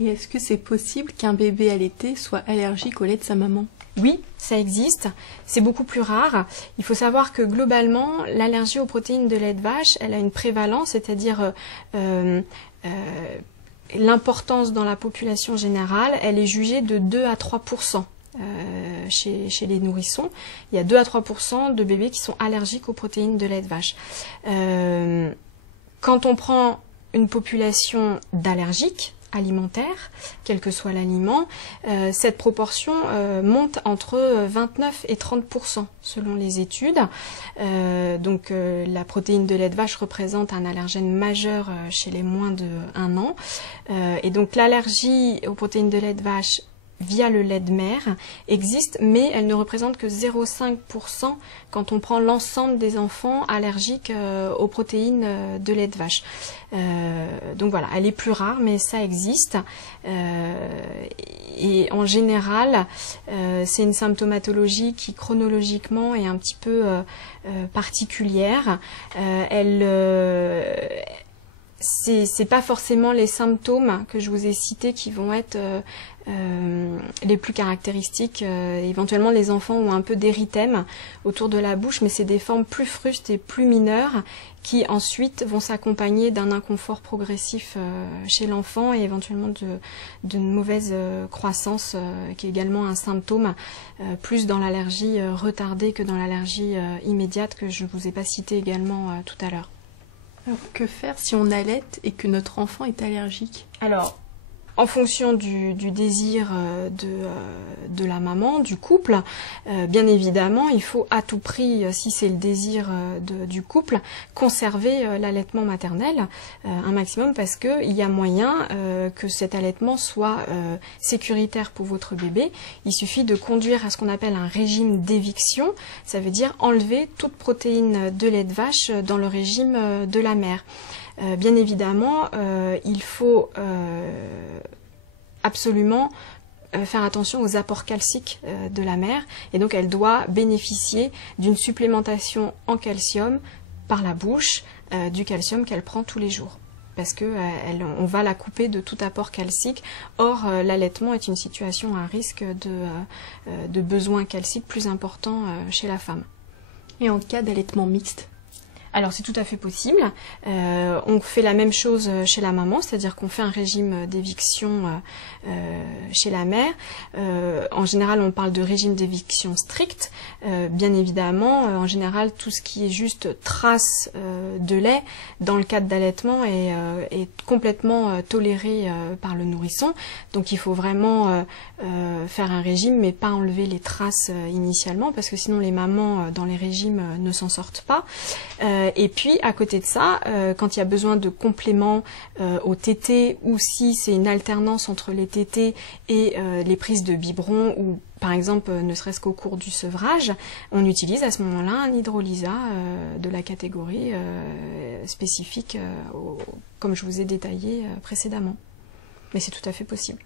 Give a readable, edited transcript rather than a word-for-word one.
Et est-ce que c'est possible qu'un bébé allaité soit allergique au lait de sa maman? Oui, ça existe. C'est beaucoup plus rare. Il faut savoir que globalement, l'allergie aux protéines de lait de vache, elle a une prévalence, c'est-à-dire l'importance dans la population générale, elle est jugée de 2 à 3%. Chez les nourrissons, il y a 2 à 3% de bébés qui sont allergiques aux protéines de lait de vache. Quand on prend une population d'allergiques alimentaires, quel que soit l'aliment, cette proportion monte entre 29 et 30% selon les études. Donc la protéine de lait de vache représente un allergène majeur chez les moins de 1 an. Et donc l'allergie aux protéines de lait de vache via le lait de mère existe, mais elle ne représente que 0,5% quand on prend l'ensemble des enfants allergiques aux protéines de lait de vache. Donc voilà, elle est plus rare, mais ça existe. Et en général, c'est une symptomatologie qui chronologiquement est un petit peu particulière. C'est pas forcément les symptômes que je vous ai cités qui vont être les plus caractéristiques. Éventuellement, les enfants ont un peu d'érythème autour de la bouche, mais c'est des formes plus frustes et plus mineures qui ensuite vont s'accompagner d'un inconfort progressif chez l'enfant et éventuellement d'une mauvaise croissance, qui est également un symptôme plus dans l'allergie retardée que dans l'allergie immédiate que je ne vous ai pas cité également tout à l'heure. Alors, que faire si on allaite et que notre enfant est allergique? Alors, en fonction du désir de la maman, du couple, bien évidemment, il faut à tout prix, si c'est le désir du couple, conserver l'allaitement maternel un maximum parce qu'il y a moyen que cet allaitement soit sécuritaire pour votre bébé. Il suffit de conduire à ce qu'on appelle un régime d'éviction, ça veut dire enlever toute protéine de lait de vache dans le régime de la mère. Bien évidemment, il faut absolument faire attention aux apports calciques de la mère et donc elle doit bénéficier d'une supplémentation en calcium par la bouche du calcium qu'elle prend tous les jours parce que on va la couper de tout apport calcique. Or, l'allaitement est une situation à risque de besoin calcique plus important chez la femme. Et en cas d'allaitement mixte? Alors c'est tout à fait possible. On fait la même chose chez la maman, c'est-à-dire qu'on fait un régime d'éviction chez la mère. En général, on parle de régime d'éviction strict. Bien évidemment, en général, tout ce qui est juste trace de lait dans le cadre d'allaitement est complètement toléré par le nourrisson. Donc il faut vraiment faire un régime, mais pas enlever les traces initialement, parce que sinon les mamans dans les régimes ne s'en sortent pas. Et puis à côté de ça, quand il y a besoin de compléments au tété ou si c'est une alternance entre les tétés et les prises de biberon ou par exemple ne serait-ce qu'au cours du sevrage, on utilise à ce moment-là un hydrolysa de la catégorie spécifique comme je vous ai détaillé précédemment. Mais c'est tout à fait possible.